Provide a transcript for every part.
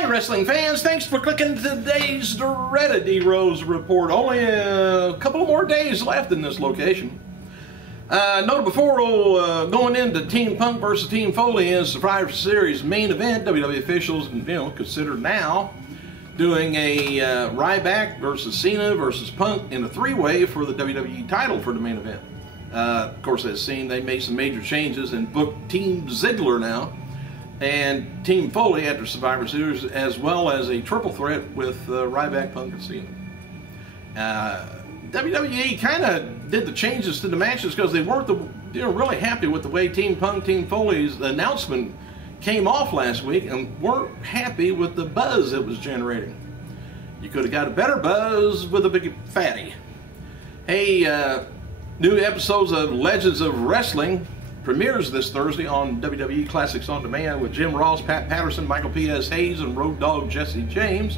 Hi, wrestling fans. Thanks for clicking today's dreaded D-Rose report. Only a couple of more days left in this location. Noted before going into Team Punk versus Team Foley in Survivor Series main event, WWE officials, consider now doing a Ryback versus Cena versus Punk in a three-way for the WWE title for the main event. Of course, as seen, they made some major changes and booked Team Ziggler now and Team Foley after Survivor Series, as well as a triple threat with Ryback, Punk, and Cena. WWE kind of did the changes to the matches because they weren't really happy with the way Team Punk, Team Foley's announcement came off last week, and weren't happy with the buzz it was generating. You could have got a better buzz with a big fatty. Hey, new episodes of Legends of Wrestling premieres this Thursday on WWE Classics On Demand with Jim Ross, Pat Patterson, Michael P.S. Hayes, and Road Dogg Jesse James.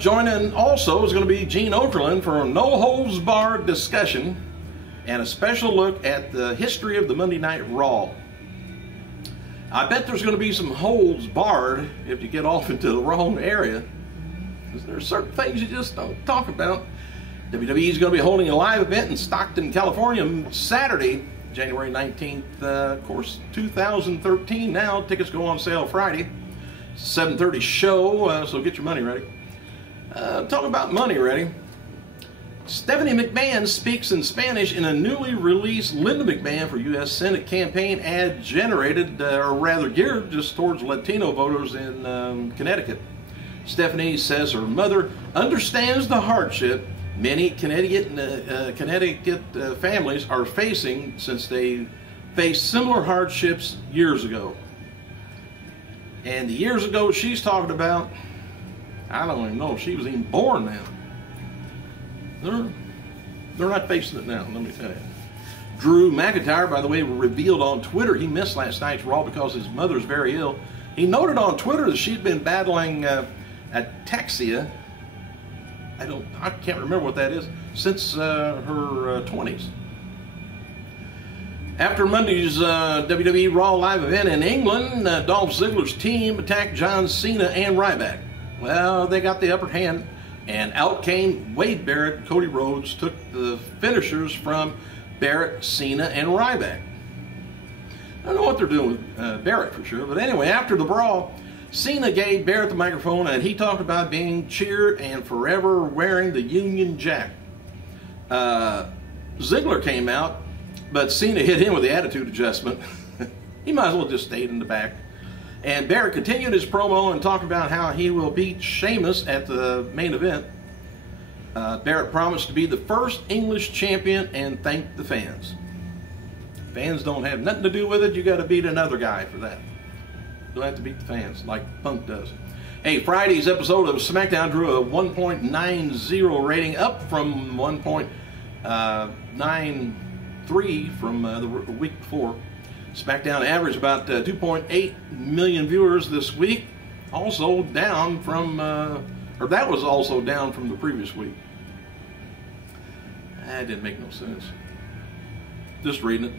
Joining also is going to be Gene Okerlund for a no-holds-barred discussion and a special look at the history of the Monday Night Raw. I bet there's going to be some holds barred if you get off into the wrong area, because there are certain things you just don't talk about. WWE is going to be holding a live event in Stockton, California, Saturday, January 19th, of course, 2013 now. Tickets go on sale Friday. It's a 7:30 show, so get your money ready. Talk about money ready. Stephanie McMahon speaks in Spanish in a newly released Linda McMahon for U.S. Senate campaign ad generated, or rather geared just towards Latino voters in Connecticut. Stephanie says her mother understands the hardship many Connecticut families are facing since they faced similar hardships years ago. And the years ago she's talking about, I don't even know if she was even born now. They're not facing it now, let me tell you. Drew McIntyre, by the way, revealed on Twitter he missed last night's Raw because his mother's very ill. He noted on Twitter that she'd been battling ataxia. I can't remember what that is, since her 20s. After Monday's WWE Raw live event in England, Dolph Ziggler's team attacked John Cena and Ryback. Well, they got the upper hand, and out came Wade Barrett and Cody Rhodes, took the finishers from Barrett, Cena, and Ryback. I don't know what they're doing with Barrett for sure, but anyway, after the brawl, Cena gave Barrett the microphone, and he talked about being cheered and forever wearing the Union Jack. Ziggler came out, but Cena hit him with the attitude adjustment. He might as well just stayed in the back. And Barrett continued his promo and talked about how he will beat Sheamus at the main event. Barrett promised to be the first English champion and thanked the fans. Fans don't have nothing to do with it. You got to beat another guy for that. You don't have to beat the fans like Punk does. Hey, Friday's episode of SmackDown drew a 1.90 rating, up from 1.93 from the week before. SmackDown averaged about 2.8 million viewers this week, also down from, or that was also down from the previous week. That didn't make no sense. Just reading it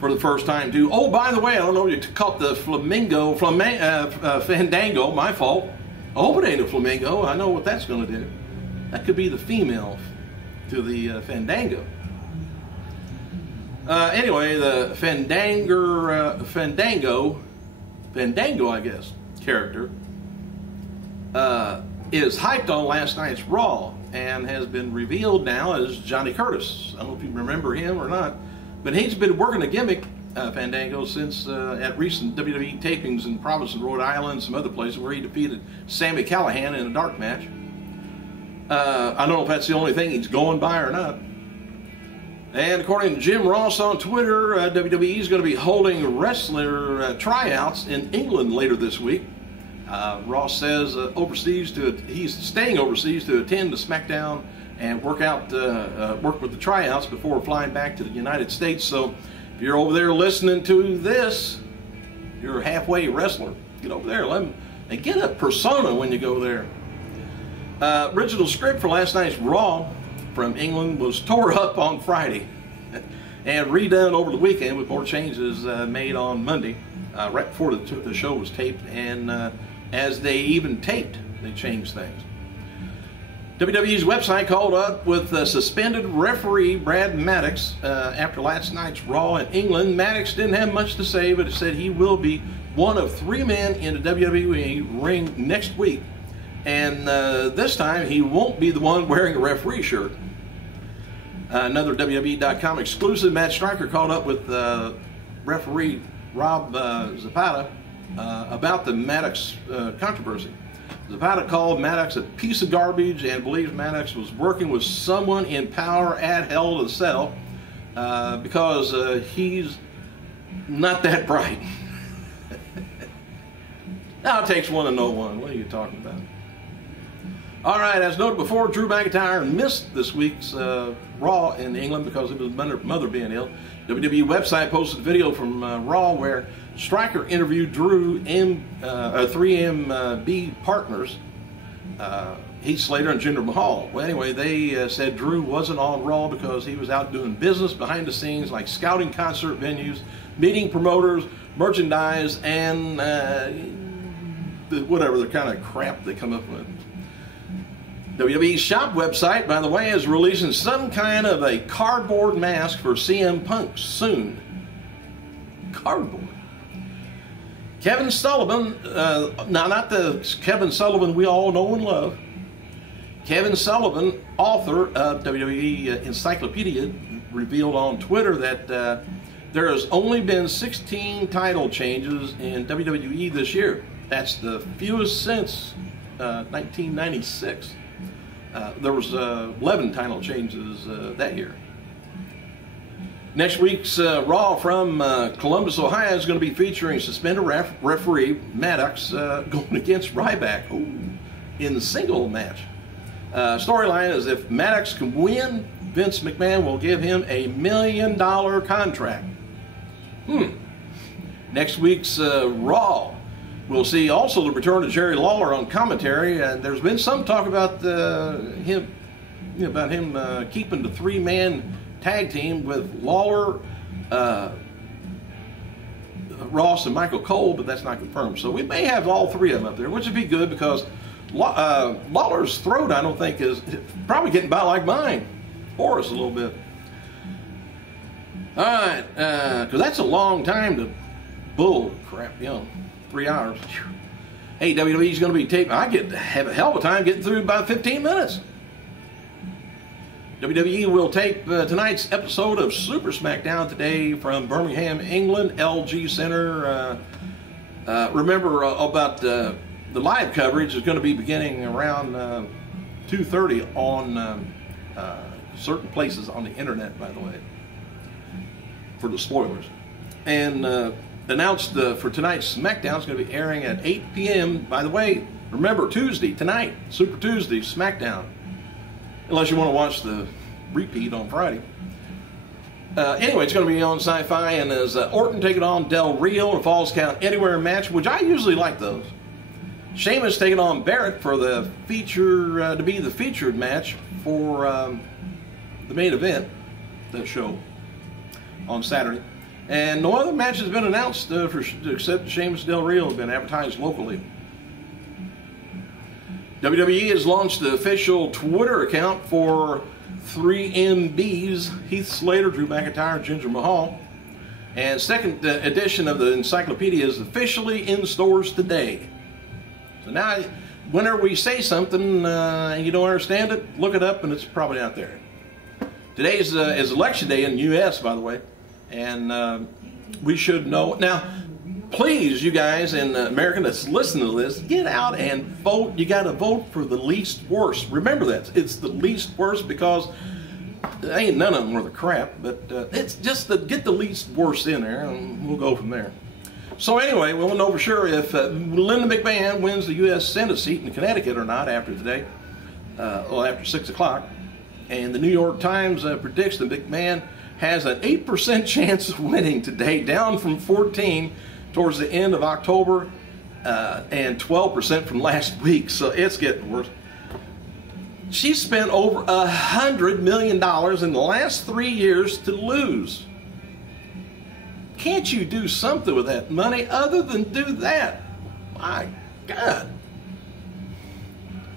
for the first time too. Oh, by the way, I don't know if you caught the Fandango, my fault. I hope it ain't a flamingo. I know what that's going to do. That could be the female to the Fandango. Anyway, the Fandango, I guess, character is hyped on last night's Raw and has been revealed now as Johnny Curtis. I don't know if you remember him or not, but he's been working a gimmick, Fandango, since at recent WWE tapings in Providence, Rhode Island, and some other places where he defeated Sami Callihan in a dark match. I don't know if that's the only thing he's going by or not. And according to Jim Ross on Twitter, WWE is going to be holding wrestler tryouts in England later this week. Ross says he's staying overseas to attend the SmackDown and work with the tryouts before flying back to the United States. So if you're over there listening to this, you're a halfway wrestler. Get over there, and get a persona when you go there. Original script for last night's Raw from England was tore up on Friday and redone over the weekend with more changes made on Monday. right before the show was taped, and as they even taped, they changed things. WWE's website called up with suspended referee Brad MADDOX after last night's Raw in England. MADDOX didn't have much to say, but it said he will be one of 3 men in the WWE ring next week, and this time he won't be the one wearing a referee shirt. Another WWE.com exclusive, Matt Striker called up with referee Rob Zapata about the MADDOX controversy. Zapata called MADDOX a piece of garbage and believes MADDOX was working with someone in power at Hell to Sell because he's not that bright. Now it takes one to know one. What are you talking about? All right, as noted before, Drew McIntyre missed this week's Raw in England because of his mother being ill. WWE website posted a video from Raw where Striker interviewed Drew and 3MB partners, Heath Slater and Jinder Mahal. Well, anyway, they said Drew wasn't on Raw because he was out doing business behind the scenes, like scouting concert venues, meeting promoters, merchandise, and whatever the kind of crap they come up with. WWE's shop website, by the way, is releasing some kind of a cardboard mask for CM Punk soon. Cardboard. Kevin Sullivan, now not the Kevin Sullivan we all know and love. Kevin Sullivan, author of WWE Encyclopedia, revealed on Twitter that there has only been 16 title changes in WWE this year. That's the fewest since 1996. There was 11 title changes that year. Next week's Raw from Columbus, Ohio is going to be featuring suspended referee MADDOX going against Ryback in the single match. Storyline is if MADDOX can win, Vince McMahon will give him a $1 million contract. Next week's Raw, we'll see also the return of Jerry Lawler on commentary, and there's been some talk about him keeping the 3-man tag team with Lawler, Ross, and Michael Cole, but that's not confirmed. So we may have all 3 of them up there, which would be good because Lawler's throat, I don't think, is probably getting about like mine. Hoarse a little bit. All right, because that's a long time to bull crap, 3 hours. Hey, WWE's going to be taping. I have a hell of a time getting through about 15 minutes. WWE will tape tonight's episode of Super SmackDown today from Birmingham, England, LG Center. Remember about the live coverage is going to be beginning around 2:30 on certain places on the internet, by the way, for the spoilers. And announced for tonight's SmackDown is going to be airing at 8 p.m. By the way, remember Tuesday, tonight, Super Tuesday, SmackDown. Unless you want to watch the repeat on Friday. Anyway, it's going to be on Sci-Fi, and as Orton taking on Del Rio in a Falls Count Anywhere match, which I usually like those. Sheamus taking on Barrett for the feature to be the featured match for the main event, the show on Saturday. And no other match has been announced except Sheamus Del Rio has been advertised locally. WWE has launched the official Twitter account for 3MBs, Heath Slater, Drew McIntyre, and Jinder Mahal. And second edition of the encyclopedia is officially in stores today. So now, whenever we say something and you don't understand it, look it up and it's probably out there. Today is election day in the U.S., by the way. And we should know. Now, please, you guys in America that's listening to this, get out and vote. You got to vote for the least worst. Remember that. It's the least worst because ain't none of them worth a crap, but it's just to get the least worst in there, and we'll go from there. So anyway, we won't know for sure if Linda McMahon wins the U.S. Senate seat in Connecticut or not after today, after 6 o'clock. And the New York Times predicts that McMahon has an 8% chance of winning today, down from 14% towards the end of October, and 12% from last week. So it's getting worse. She spent over $100 million in the last 3 years to lose. Can't you do something with that money other than do that? My God.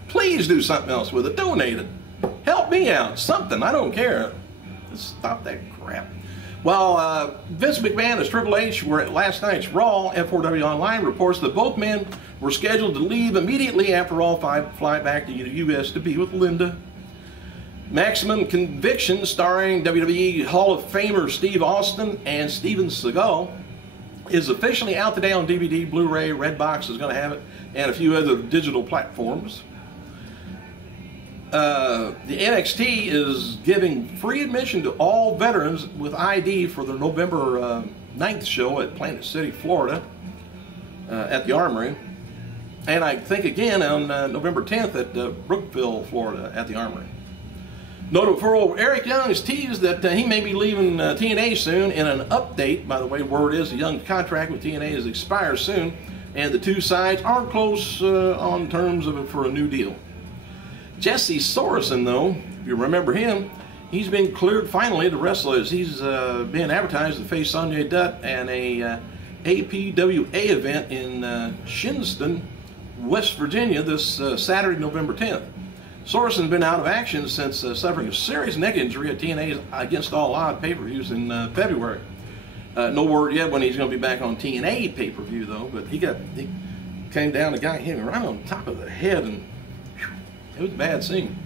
Please do something else with it. Donate it. Help me out. Something. I don't care. Just stop that crap. Well, Vince McMahon as Triple H were at last night's Raw. F4W Online reports that both men were scheduled to leave immediately after Raw 5 fly back to the U.S. to be with Linda. Maximum Conviction, starring WWE Hall of Famer Steve Austin and Steven Seagal, is officially out today on DVD, Blu-ray, Redbox is going to have it, and a few other digital platforms. The NXT is giving free admission to all veterans with ID for their November 9th show at Planet City, Florida, at the Armory. And I think again on November 10th at Brookville, Florida, at the Armory. Notable for old Eric Young has teased that he may be leaving TNA soon. In an update, by the way, word is Young's contract with TNA is expires soon, and the two sides are close on terms of it for a new deal. Jesse Sorensen, though, if you remember him, he's been cleared finally to wrestle as he's being advertised to face Sonjay Dutt and a APWA event in Shinston, West Virginia this Saturday, November 10th. Sorensen's been out of action since suffering a serious neck injury at TNA's Against All Odds pay-per-views in February. No word yet when he's going to be back on TNA pay-per-view, though, but he came down, the guy hit him right on top of the head, and it was a bad scene.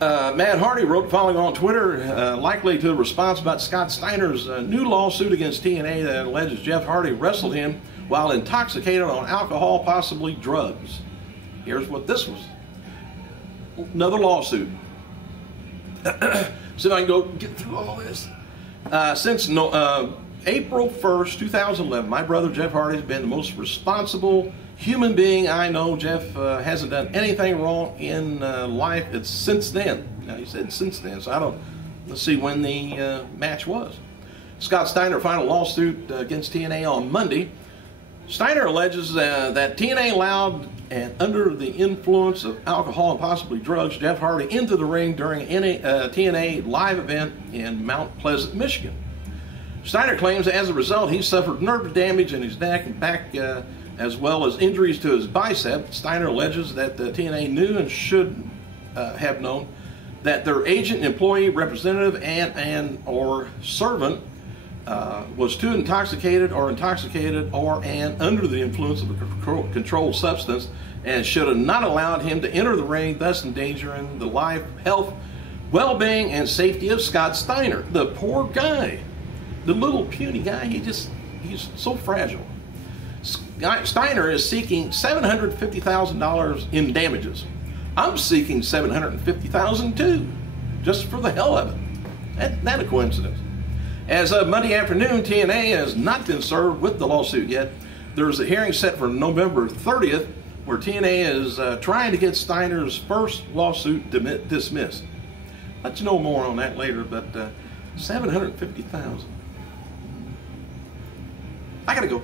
Matt Hardy wrote following on Twitter, likely to a response about Scott Steiner's new lawsuit against TNA that alleges Jeff Hardy wrestled him while intoxicated on alcohol, possibly drugs. Here's what this was. Another lawsuit. See if I can go get through all this. Since April 1st, 2011, my brother Jeff Hardy has been the most responsible human being I know. Jeff hasn't done anything wrong in life. It's since then. Now, he said since then, so I don't, let's see when the match was. Scott Steiner filed a lawsuit against TNA on Monday. Steiner alleges that TNA allowed and under the influence of alcohol and possibly drugs Jeff Hardy into the ring during a TNA live event in Mount Pleasant, Michigan. Steiner claims as a result he suffered nerve damage in his neck and back as well as injuries to his bicep. Steiner alleges that the TNA knew and should have known that their agent, employee, representative, and or servant was too intoxicated or under the influence of a controlled substance and should have not allowed him to enter the ring, thus endangering the life, health, well-being, and safety of Scott Steiner. The poor guy, the little puny guy, he's so fragile. Steiner is seeking $750,000 in damages. I'm seeking $750,000 too, just for the hell of it. That a coincidence. As of Monday afternoon, TNA has not been served with the lawsuit yet. There's a hearing set for November 30th where TNA is trying to get Steiner's first lawsuit dismissed. Let you know more on that later, but $750,000. I gotta go.